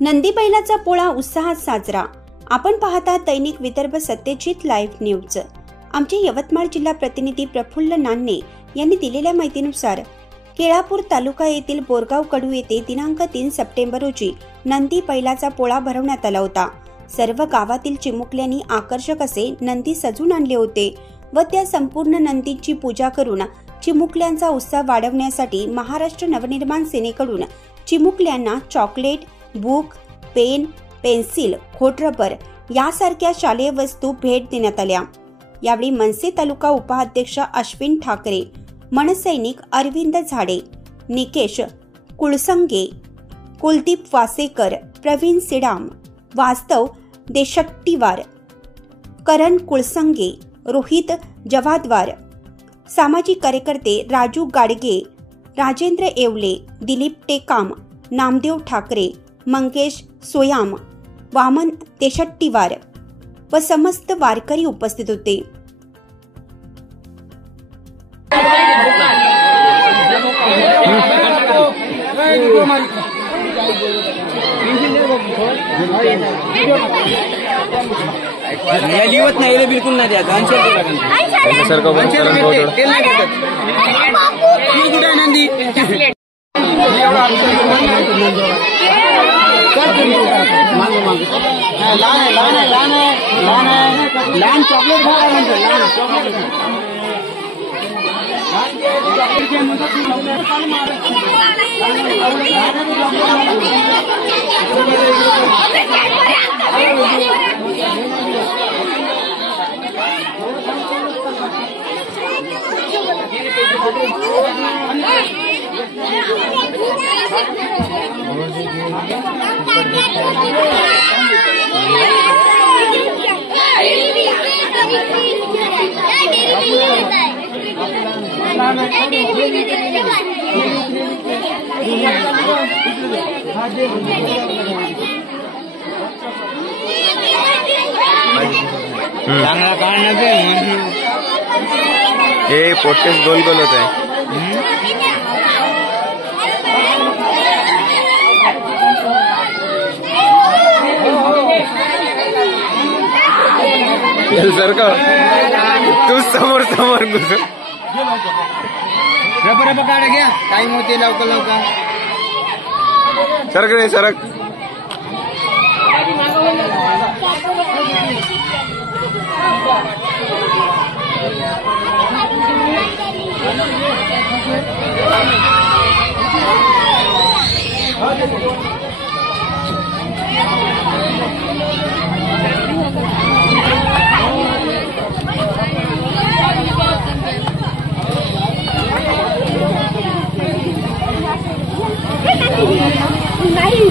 नंदी बैलाचा पोळा उत्साहात साजरा। आपण पाहता दैनिक विदर्भ सत्यजित लाईव्ह न्यूज। आमचे यवतमाळ जिल्हा प्रतिनिधी प्रफुल्ल नान्ने यांनी दिलेल्या माहितीनुसार केळापूर तालुका येथील बोरगाव कडू येथे दिनांक 3 सप्टेंबर रोजी नंदी बैलाचा पोळा भरवण्यात आला होता। सर्व गावातील चिमुकल्यांनी आकर्षक असे नंदी सजून आणले होते व त्या संपूर्ण नंदीची पूजा करून चिमुकल्यांचा उत्साह वाढवण्यासाठी महाराष्ट्र नवनिर्माण सेनेकडून चिमुकल्यांना चॉकलेट, बुक, पेन, पेन्सिल, खोडरबर यासारख्या शालेय वस्तू भेट देण्यात आल्या। यावेळी मनसे तालुका उपाध्यक्ष अश्विन ठाकरे, मनसैनिक अरविंद झाडे, निकेश कुळसंगे, कुलदीप वासेकर, प्रवीण सिडाम, वास्तव देशट्टीवार, करण कुळसंगे, रोहित जवादवार, सामाजिक कार्यकर्ते राजू गाडगे, राजेंद्र येवले, दिलीप टेकाम, नामदेव ठाकरे, मंगेश सोयाम, वामन देशट्टीवार व समस्त वारकरी उपस्थित होते। लिवत नाही बिलकुल नाही द्या लहान चॉकलेट ये पोटेस गोल गोल होता है। सर का तू समोर समोर घुस रबर काढ घ्या टाइम होते लवकर लवकर सरक रे सरक नहीं